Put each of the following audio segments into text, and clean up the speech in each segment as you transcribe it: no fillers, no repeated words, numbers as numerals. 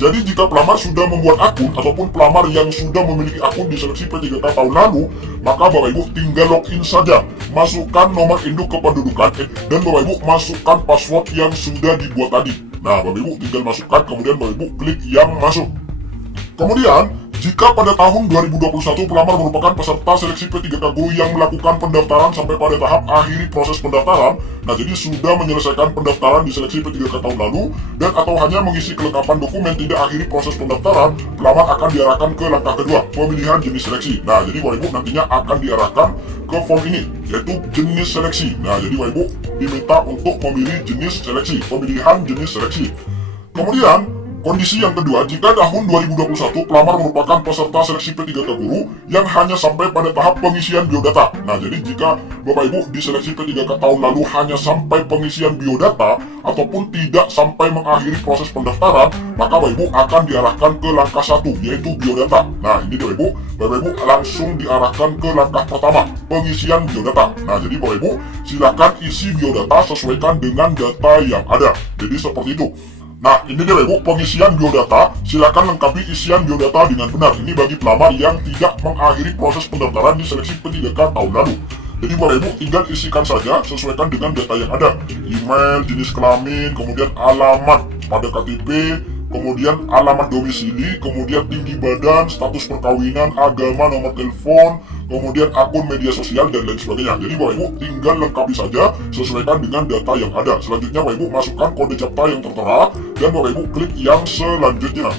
Jadi jika pelamar sudah membuat akun ataupun pelamar yang sudah memiliki akun di seleksi P3K tahun lalu, maka Bapak Ibu tinggal login saja, masukkan nomor induk kependudukan dan Bapak Ibu masukkan password yang sudah dibuat tadi. Nah, Bapak Ibu tinggal masukkan, kemudian Bapak Ibu klik yang masuk. Kemudian, jika pada tahun 2021 pelamar merupakan peserta seleksi P3K Guru yang melakukan pendaftaran sampai pada tahap akhiri proses pendaftaran, nah jadi sudah menyelesaikan pendaftaran di seleksi P3K tahun lalu, dan atau hanya mengisi kelengkapan dokumen tidak akhiri proses pendaftaran, pelamar akan diarahkan ke langkah kedua, pemilihan jenis seleksi. Nah, jadi Bapak Ibu nantinya akan diarahkan ke form ini, yaitu jenis seleksi. Nah, jadi Bapak Ibu diminta untuk memilih jenis seleksi, pemilihan jenis seleksi. Kemudian, kondisi yang kedua, jika tahun 2021 pelamar merupakan peserta seleksi P3K Guru yang hanya sampai pada tahap pengisian biodata. Nah, jadi jika Bapak Ibu di seleksi P3K tahun lalu hanya sampai pengisian biodata ataupun tidak sampai mengakhiri proses pendaftaran, maka Bapak Ibu akan diarahkan ke langkah 1, yaitu biodata. Nah, ini Bapak Ibu langsung diarahkan ke langkah pertama, pengisian biodata. Nah, jadi Bapak Ibu silakan isi biodata sesuaikan dengan data yang ada. Jadi seperti itu. Nah, ini dia Bapak Ibu, pengisian biodata, silakan lengkapi isian biodata dengan benar. Ini bagi pelamar yang tidak mengakhiri proses pendaftaran di seleksi P3K tahun lalu. Jadi Bapak Ibu tinggal isikan saja sesuaikan dengan data yang ada. Email, jenis kelamin, kemudian alamat pada KTP, kemudian alamat domisili, kemudian tinggi badan, status perkawinan, agama, nomor telepon, kemudian akun media sosial, dan lain sebagainya. Jadi Bapak Ibu tinggal lengkapi saja sesuaikan dengan data yang ada. Selanjutnya Bapak Ibu masukkan kode CAPTCHA yang tertera, dan Bapak Ibu klik yang selanjutnya.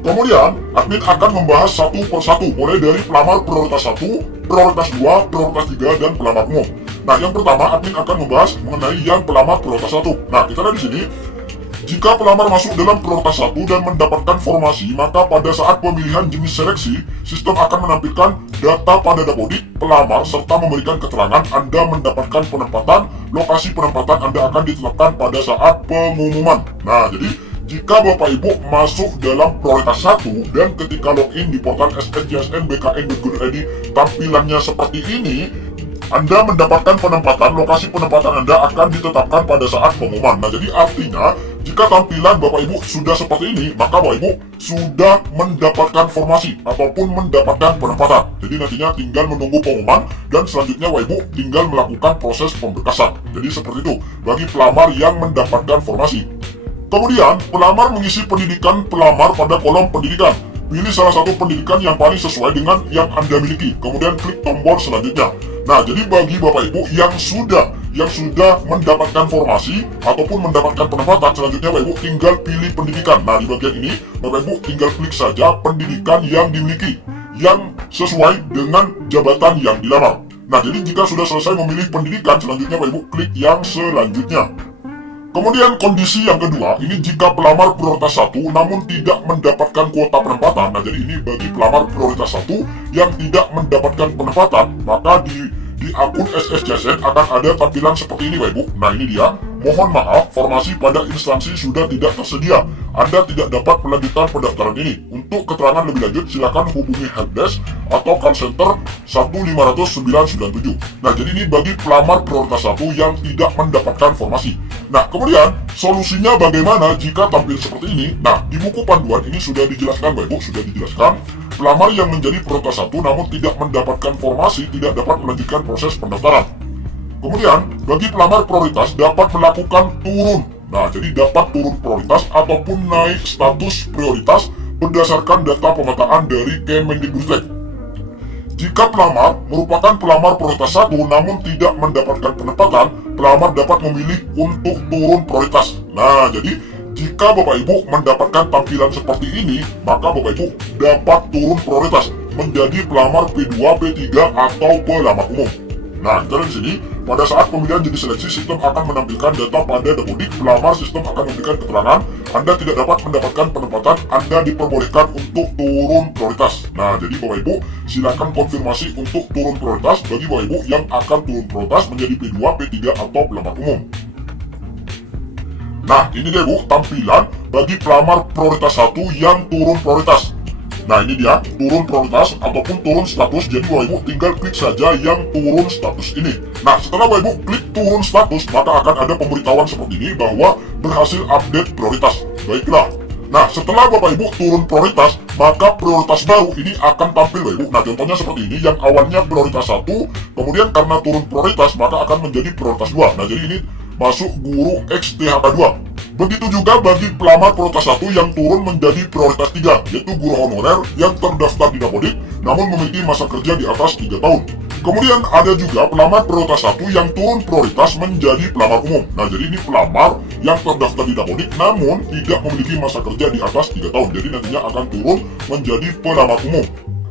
Kemudian, admin akan membahas satu persatu, mulai dari pelamar prioritas 1, prioritas 2, prioritas 3, dan pelamar umum. Nah, yang pertama, admin akan membahas mengenai yang pelamar prioritas 1. Nah, kita lihat di sini, jika pelamar masuk dalam prioritas 1 dan mendapatkan formasi, maka pada saat pemilihan jenis seleksi, sistem akan menampilkan data pada dapodik pelamar serta memberikan keterangan Anda mendapatkan penempatan, lokasi penempatan Anda akan ditetapkan pada saat pengumuman. Nah, jadi jika Bapak Ibu masuk dalam prioritas 1 dan ketika login di portal SSJSN.BKN.Go.id tampilannya seperti ini, Anda mendapatkan penempatan, lokasi penempatan Anda akan ditetapkan pada saat pengumuman. Nah, jadi artinya jika tampilan Bapak Ibu sudah seperti ini, maka Bapak Ibu sudah mendapatkan formasi ataupun mendapatkan penempatan. Jadi nantinya tinggal menunggu pengumuman dan selanjutnya Bapak Ibu tinggal melakukan proses pemberkasan. Jadi seperti itu bagi pelamar yang mendapatkan formasi. Kemudian, pelamar mengisi pendidikan pelamar pada kolom pendidikan. Pilih salah satu pendidikan yang paling sesuai dengan yang Anda miliki. Kemudian klik tombol selanjutnya. Nah, jadi bagi Bapak Ibu yang sudah mendapatkan formasi ataupun mendapatkan penempatan, selanjutnya Bapak Ibu tinggal pilih pendidikan. Nah, di bagian ini Bapak Ibu tinggal klik saja pendidikan yang dimiliki, yang sesuai dengan jabatan yang dilamar. Nah, jadi jika sudah selesai memilih pendidikan, selanjutnya Bapak Ibu klik yang selanjutnya. Kemudian kondisi yang kedua, ini jika pelamar prioritas 1 namun tidak mendapatkan kuota penempatan. Nah, jadi ini bagi pelamar prioritas 1 yang tidak mendapatkan penempatan, maka di akun SSJSN akan ada tampilan seperti ini Bapak Ibu. Nah, ini dia. Mohon maaf, formasi pada instansi sudah tidak tersedia. Anda tidak dapat melanjutkan pendaftaran ini. Untuk keterangan lebih lanjut, silakan hubungi helpdesk atau call center 1500997. Nah, jadi ini bagi pelamar prioritas 1 yang tidak mendapatkan formasi. Nah, kemudian solusinya bagaimana jika tampil seperti ini? Nah, di buku panduan ini sudah dijelaskan Bapak Ibu, sudah dijelaskan. Pelamar yang menjadi prioritas 1 namun tidak mendapatkan formasi tidak dapat melanjutkan proses pendaftaran. Kemudian, bagi pelamar prioritas dapat melakukan turun. Nah, jadi dapat turun prioritas ataupun naik status prioritas berdasarkan data pemetaan dari Kemendikbudristek. Jika pelamar merupakan pelamar prioritas 1 namun tidak mendapatkan penempatan, pelamar dapat memilih untuk turun prioritas. Nah, jadi jika Bapak Ibu mendapatkan tampilan seperti ini, maka Bapak Ibu dapat turun prioritas menjadi pelamar P2, P3, atau pelamar umum. Nah, kita lihat di sini, pada saat pemilihan jenis seleksi, sistem akan menampilkan data pada dapodik pelamar. Sistem akan memberikan keterangan Anda tidak dapat mendapatkan penempatan, Anda diperbolehkan untuk turun prioritas. Nah, jadi Bapak Ibu silakan konfirmasi untuk turun prioritas bagi Bapak Ibu yang akan turun prioritas menjadi P2, P3, atau pelamar umum. Nah, ini dia Bu, tampilan bagi pelamar prioritas 1 yang turun prioritas. Nah, ini dia, turun prioritas ataupun turun status. Jadi Bapak Ibu tinggal klik saja yang turun status ini. Nah, setelah Bapak Ibu klik turun status, maka akan ada pemberitahuan seperti ini bahwa berhasil update prioritas. Baiklah, Nah, setelah Bapak Ibu turun prioritas, maka prioritas baru ini akan tampil Bapak Ibu. Nah, contohnya seperti ini, yang awalnya prioritas 1, kemudian karena turun prioritas, maka akan menjadi prioritas 2. Nah, jadi ini masuk guru XTHK 2. Begitu juga bagi pelamar prioritas 1 yang turun menjadi prioritas 3, yaitu guru honorer yang terdaftar di Dapodik, namun memiliki masa kerja di atas 3 tahun. Kemudian ada juga pelamar prioritas 1 yang turun prioritas menjadi pelamar umum. Nah, jadi ini pelamar yang terdaftar di Dapodik namun tidak memiliki masa kerja di atas 3 tahun. Jadi nantinya akan turun menjadi pelamar umum.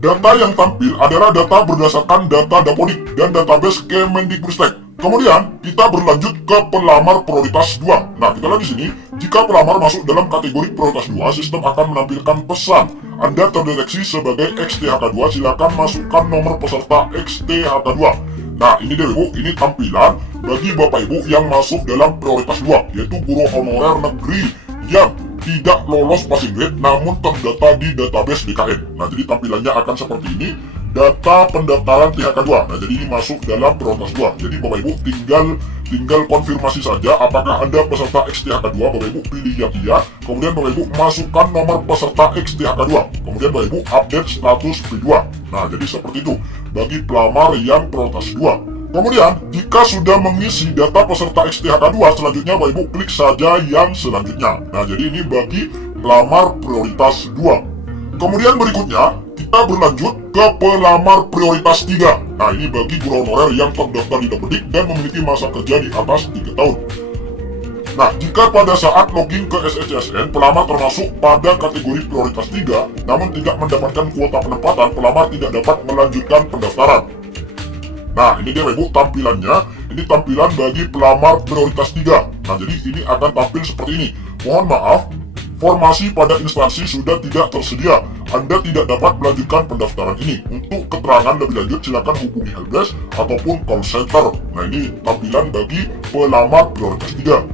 Data yang tampil adalah data berdasarkan data Dapodik dan database Kemendikbudristek. Kemudian kita berlanjut ke pelamar prioritas 2. Nah, kita lihat di sini, jika pelamar masuk dalam kategori prioritas 2, sistem akan menampilkan pesan. Anda terdeteksi sebagai XTHK 2, silakan masukkan nomor peserta XTHK 2. Nah, ini deh Bu, ini tampilan bagi Bapak Ibu yang masuk dalam prioritas 2, yaitu guru honorer negeri yang tidak lolos passing grade namun terdata di database BKN. Nah, jadi tampilannya akan seperti ini. Data pendaftaran THK 2. Nah, jadi ini masuk dalam prioritas 2. Jadi Bapak Ibu tinggal konfirmasi saja apakah Anda peserta XTHK 2. Bapak Ibu pilih yang iya. Kemudian Bapak Ibu masukkan nomor peserta XTHK 2. Kemudian Bapak Ibu update status P2. Nah, jadi seperti itu bagi pelamar yang prioritas 2. Kemudian, jika sudah mengisi data peserta XTHK 2, selanjutnya Bapak Ibu klik saja yang selanjutnya. Nah, jadi ini bagi pelamar prioritas 2. Kemudian berikutnya, kita berlanjut ke pelamar prioritas 3. Nah, ini bagi guru honorer yang terdaftar di Dapodik dan memiliki masa kerja di atas 3 tahun. Nah, jika pada saat login ke SSCSN, pelamar termasuk pada kategori prioritas 3, namun tidak mendapatkan kuota penempatan, pelamar tidak dapat melanjutkan pendaftaran. Nah, ini dia Ibu tampilannya. Ini tampilan bagi pelamar prioritas 3. Nah, jadi ini akan tampil seperti ini. Mohon maaf, formasi pada instansi sudah tidak tersedia. Anda tidak dapat melanjutkan pendaftaran ini. Untuk keterangan lebih lanjut, silakan hubungi helpdesk ataupun call center. Nah, ini tampilan bagi pelamar prioritas 3.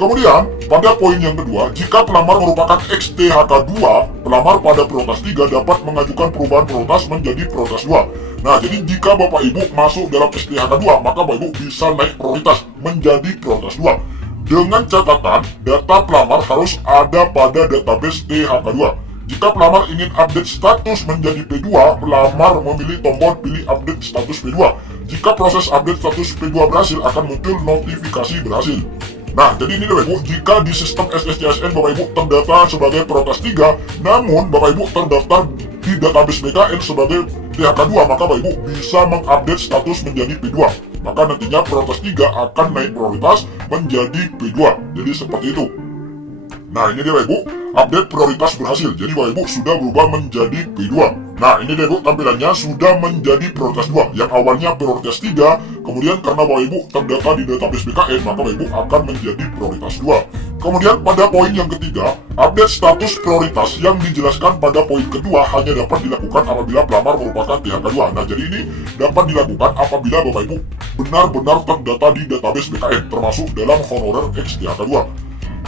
Kemudian, pada poin yang kedua, jika pelamar merupakan XTHK 2, pelamar pada prioritas 3 dapat mengajukan perubahan prioritas menjadi prioritas 2. Nah, jadi jika Bapak Ibu masuk dalam XTHK 2, maka Bapak Ibu bisa naik prioritas menjadi prioritas 2. Dengan catatan, data pelamar harus ada pada database THK2. Jika pelamar ingin update status menjadi P2, pelamar memilih tombol pilih update status P2. Jika proses update status P2 berhasil, akan muncul notifikasi berhasil. Nah, jadi ini Bapak Ibu, jika di sistem SSCSN Bapak Ibu terdaftar sebagai prioritas 3, namun Bapak Ibu terdaftar di database BKN sebagai THK2, maka Bapak Ibu bisa mengupdate status menjadi P2. Maka nantinya prioritas 3 akan naik prioritas menjadi P2. Jadi seperti itu. Nah, ini dia Bapak Ibu, update prioritas berhasil. Jadi Bapak Ibu sudah berubah menjadi P2. Nah, ini dia Ibu tampilannya sudah menjadi prioritas 2. Yang awalnya prioritas 3, kemudian karena Bapak Ibu terdata di database BKN, maka Bapak Ibu akan menjadi prioritas 2. Kemudian pada poin yang ketiga, update status prioritas yang dijelaskan pada poin kedua hanya dapat dilakukan apabila pelamar merupakan THK2. Nah, jadi ini dapat dilakukan apabila Bapak Ibu benar-benar terdata di database BKN, termasuk dalam honorer XTHK2.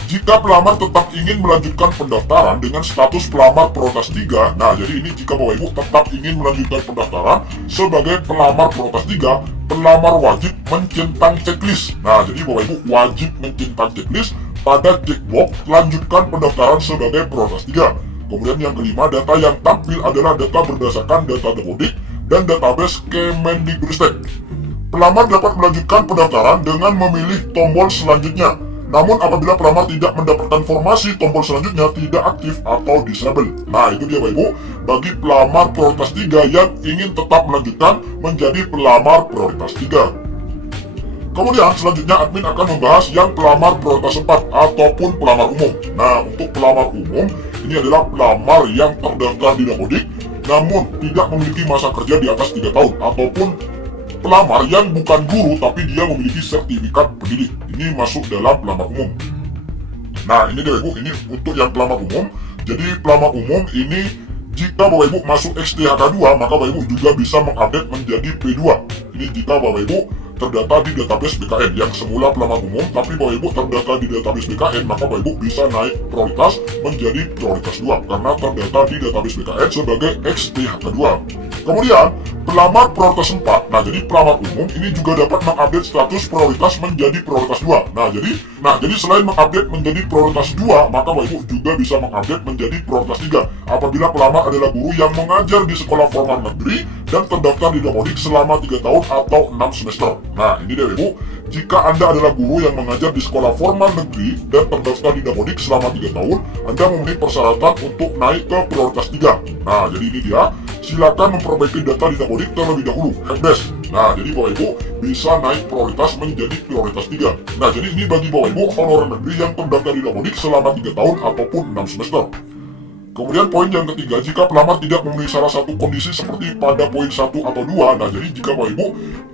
Jika pelamar tetap ingin melanjutkan pendaftaran dengan status pelamar prioritas 3, nah jadi ini jika Bapak Ibu tetap ingin melanjutkan pendaftaran sebagai pelamar prioritas 3, pelamar wajib mencentang checklist. Nah, jadi Bapak Ibu wajib mencentang checklist pada checkbox lanjutkan pendaftaran sebagai prioritas 3. Kemudian yang kelima, data yang tampil adalah data berdasarkan data Dapodik dan database Kemendikbudristek. Pelamar dapat melanjutkan pendaftaran dengan memilih tombol selanjutnya. Namun apabila pelamar tidak mendapatkan informasi, tombol selanjutnya tidak aktif atau disable. Nah, itu dia Bapak Ibu, bagi pelamar prioritas 3 yang ingin tetap melanjutkan menjadi pelamar prioritas 3. Kemudian selanjutnya admin akan membahas yang pelamar prioritas 4 ataupun pelamar umum. Nah, untuk pelamar umum, ini adalah pelamar yang terdaftar di Dapodik namun tidak memiliki masa kerja di atas 3 tahun, ataupun pelamar yang bukan guru tapi dia memiliki sertifikat pendidik. Ini masuk dalam pelamar umum. Nah, ini deh Ibu, ini untuk yang pelamar umum. Jadi pelamar umum ini jika Bapak Ibu masuk XTHK 2, maka Bapak Ibu juga bisa mengupdate menjadi P2. Ini jika Bapak Ibu terdata di database BKN yang semula pelamar umum, tapi Bapak Ibu terdata di database BKN, maka Bapak Ibu bisa naik prioritas menjadi prioritas 2 karena terdata di database BKN sebagai XTHK 2. Kemudian, pelamar prioritas 4. Nah, jadi pelamar umum ini juga dapat mengupdate status prioritas menjadi prioritas 2. Jadi selain mengupdate menjadi prioritas 2, maka Bapak Ibu juga bisa mengupdate menjadi prioritas 3 apabila pelamar adalah guru yang mengajar di sekolah formal negeri dan terdaftar di Damodik selama 3 tahun atau 6 semester. Nah, ini deh Bapak Ibu, jika Anda adalah guru yang mengajar di sekolah formal negeri dan terdaftar di Damodik selama 3 tahun, Anda memenuhi persyaratan untuk naik ke prioritas 3. Nah, jadi ini dia. Silakan memperbaiki data di Damodik terlebih dahulu, helpdesk. Nah, jadi Bapak Ibu bisa naik prioritas menjadi prioritas 3. Nah, jadi ini bagi Bapak Ibu honorer negeri yang terdaftar di Damodik selama 3 tahun ataupun 6 semester. Kemudian poin yang ketiga, jika pelamar tidak memenuhi salah satu kondisi seperti pada poin 1 atau 2, nah jadi jika Bapak Ibu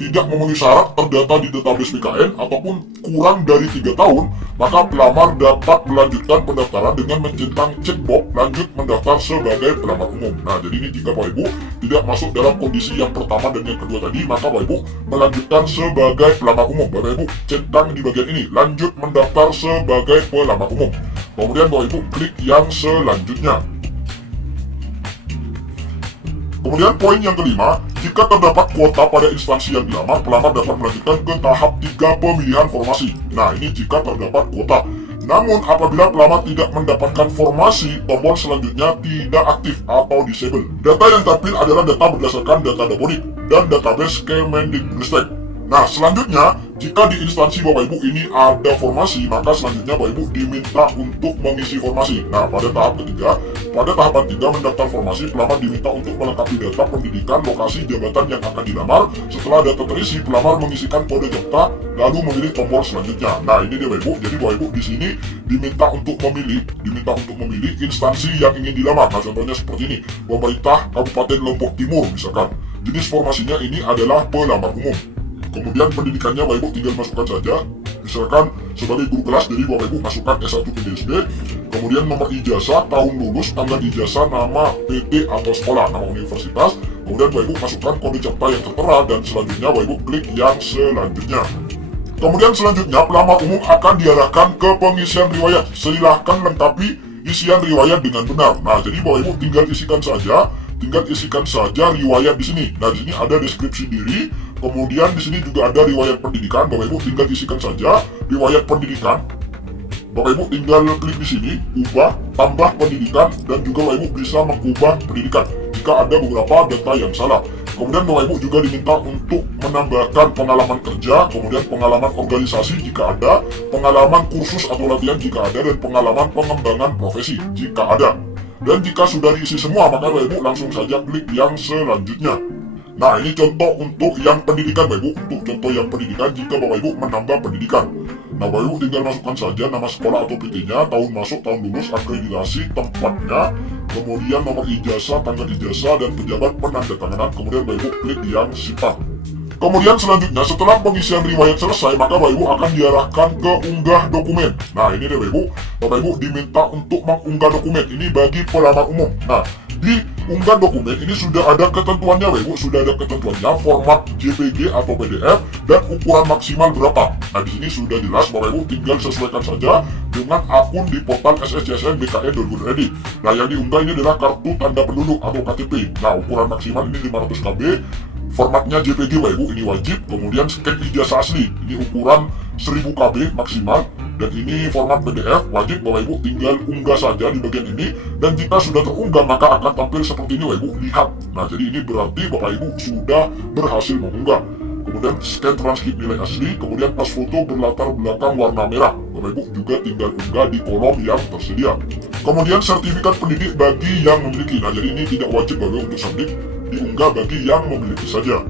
tidak memenuhi syarat terdata di database BKN ataupun kurang dari 3 tahun, maka pelamar dapat melanjutkan pendaftaran dengan mencentang checkbox lanjut mendaftar sebagai pelamar umum. Nah, jadi ini jika Bapak Ibu tidak masuk dalam kondisi yang pertama dan yang kedua tadi, maka Bapak Ibu melanjutkan sebagai pelamar umum. Bapak Ibu centang di bagian ini, lanjut mendaftar sebagai pelamar umum. Kemudian Bapak Ibu klik yang selanjutnya. Kemudian poin yang kelima, jika terdapat kuota pada instansi yang dilamar, pelamar dapat melanjutkan ke tahap 3 pemilihan formasi. Nah, ini jika terdapat kuota. Namun, apabila pelamar tidak mendapatkan formasi, tombol selanjutnya tidak aktif atau disable. Data yang tampil adalah data berdasarkan data Damodik dan database Kemendikbudristek. Nah, selanjutnya, jika di instansi Bapak Ibu ini ada formasi, maka selanjutnya Bapak Ibu diminta untuk mengisi formasi. Nah, pada tahapan 3 mendaftar formasi, pelamar diminta untuk melengkapi data pendidikan, lokasi, jabatan yang akan dilamar. Setelah data terisi, pelamar mengisikan kode daftar, lalu memilih tombol selanjutnya. Nah, ini dia Bapak Ibu. Jadi Bapak Ibu di sini diminta untuk memilih instansi yang ingin dilamar. Nah, contohnya seperti ini, pemerintah Kabupaten Lombok Timur misalkan. Jenis formasinya ini adalah pelamar umum. Kemudian pendidikannya Bapak Ibu tinggal masukkan saja, misalkan sebagai guru kelas, jadi Bapak Ibu masukkan S1 PDSD, kemudian nomor ijazah, tahun lulus, tanggal ijazah, nama PT atau sekolah, nama universitas, kemudian Bapak Ibu masukkan kode CAPTCHA yang tertera, dan selanjutnya Bapak Ibu klik yang selanjutnya. Kemudian selanjutnya pelamar umum akan diarahkan ke pengisian riwayat. Silahkan lengkapi isian riwayat dengan benar. Nah, jadi Bapak Ibu tinggal isikan saja riwayat di sini. Nah, di sini ada deskripsi diri. Kemudian di sini juga ada riwayat pendidikan. Bapak Ibu tinggal isikan saja riwayat pendidikan. Bapak Ibu tinggal klik di sini, ubah, tambah pendidikan, dan juga Bapak Ibu bisa mengubah pendidikan jika ada beberapa data yang salah. Kemudian Bapak Ibu juga diminta untuk menambahkan pengalaman kerja, kemudian pengalaman organisasi jika ada, pengalaman kursus atau latihan jika ada, dan pengalaman pengembangan profesi jika ada. Dan jika sudah diisi semua, maka Bapak Ibu langsung saja klik yang selanjutnya. Nah, ini contoh untuk yang pendidikan Bapak Ibu. Untuk contoh yang pendidikan, jika Bapak Ibu menambah pendidikan, nah Bapak Ibu tinggal masukkan saja nama sekolah atau PT-nya, tahun masuk, tahun lulus, akreditasi, tempatnya, kemudian nomor ijazah, tanggal ijazah, dan pejabat penandatanganan. Kemudian Bapak Ibu klik yang simpan. Kemudian selanjutnya, setelah pengisian riwayat selesai, maka Bapak Ibu akan diarahkan ke unggah dokumen. Nah, ini deh Bapak Ibu diminta untuk mengunggah dokumen. Ini bagi pelamar umum. Nah, di unggah dokumen ini sudah ada ketentuannya Bapak Ibu, sudah ada ketentuannya, format JPG atau PDF, dan ukuran maksimal berapa. Nah, di sini sudah jelas, Bapak Ibu tinggal sesuaikan saja dengan akun di portal SSCSN BKN 2020. Nah, yang diunggah ini adalah kartu tanda penduduk atau KTP. Nah, ukuran maksimal ini 500 KB. Formatnya JPG Bapak Ibu, ini wajib. Kemudian scan ijazah asli, ini ukuran 1000 KB maksimal. Dan ini format PDF, wajib Bapak Ibu tinggal unggah saja di bagian ini. Dan jika sudah terunggah, maka akan tampil seperti ini Bapak Ibu, lihat. Nah, jadi ini berarti Bapak Ibu sudah berhasil mengunggah. Kemudian scan transkrip nilai asli, kemudian pas foto berlatar belakang warna merah. Bapak Ibu juga tinggal unggah di kolom yang tersedia. Kemudian sertifikat pendidik bagi yang memiliki. Nah, jadi ini tidak wajib Bapak Ibu untuk submit, diunggah bagi yang memiliki saja.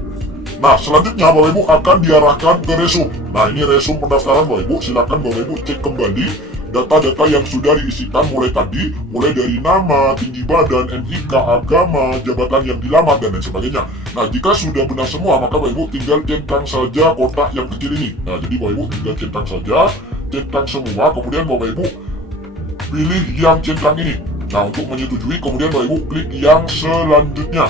Nah, selanjutnya Bapak Ibu akan diarahkan ke resume. Nah, ini resume pendaftaran Bapak Ibu. Silakan Bapak Ibu cek kembali data-data yang sudah diisikan mulai tadi, mulai dari nama, tinggi badan, NIK, agama, jabatan yang dilamar, dan lain sebagainya. Nah, jika sudah benar semua, maka Bapak Ibu tinggal centang saja kotak yang kecil ini. Nah, jadi Bapak Ibu tinggal centang saja, centang semua, kemudian Bapak Ibu pilih yang centang ini. Nah, untuk menyetujui, kemudian Bapak Ibu klik yang selanjutnya.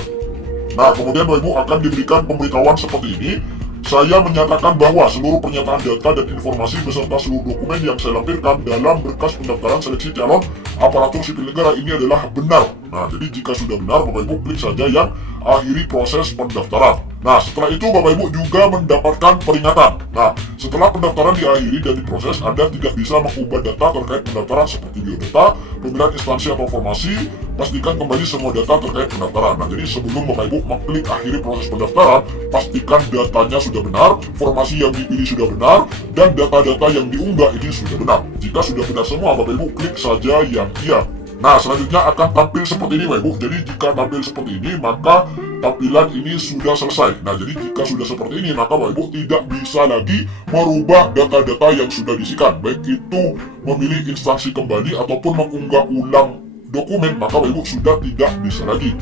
Nah, kemudian Bapak Ibu akan diberikan pemberitahuan seperti ini. Saya menyatakan bahwa seluruh pernyataan data dan informasi beserta seluruh dokumen yang saya lampirkan dalam berkas pendaftaran seleksi calon aparatur sipil negara ini adalah benar Nah, jadi jika sudah benar, Bapak Ibu klik saja yang akhiri proses pendaftaran. Nah, setelah itu Bapak Ibu juga mendapatkan peringatan. Nah, setelah pendaftaran diakhiri dan diproses, Anda tidak bisa mengubah data terkait pendaftaran seperti biodata, pemilihan instansi atau formasi. Pastikan kembali semua data terkait pendaftaran. Nah, jadi sebelum Bapak Ibu mengklik akhiri proses pendaftaran, pastikan datanya sudah benar, formasi yang dipilih sudah benar, dan data-data yang diunggah ini sudah benar. Jika sudah benar semua, Bapak Ibu klik saja yang iya. Nah, selanjutnya akan tampil seperti ini, Bapak Ibu. Jadi jika tampil seperti ini, maka tampilan ini sudah selesai. Nah, jadi jika sudah seperti ini, maka Bapak Ibu tidak bisa lagi merubah data-data yang sudah diisikan. Baik itu memilih instansi kembali ataupun mengunggah ulang dokumen, maka Bapak Ibu sudah tidak bisa lagi.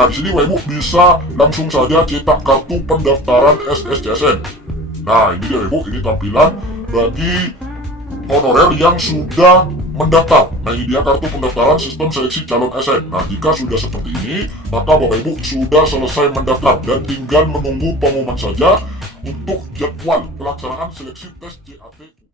Nah, di sini Bapak Ibu bisa langsung saja cetak kartu pendaftaran SSCSN. Nah, ini dia Bapak Ibu, ini tampilan bagi honorer yang sudah mendaftar. Nah, ini dia kartu pendaftaran sistem seleksi calon ASN. Nah, jika sudah seperti ini, maka Bapak Ibu sudah selesai mendaftar dan tinggal menunggu pengumuman saja untuk jadwal pelaksanaan seleksi tes CAT.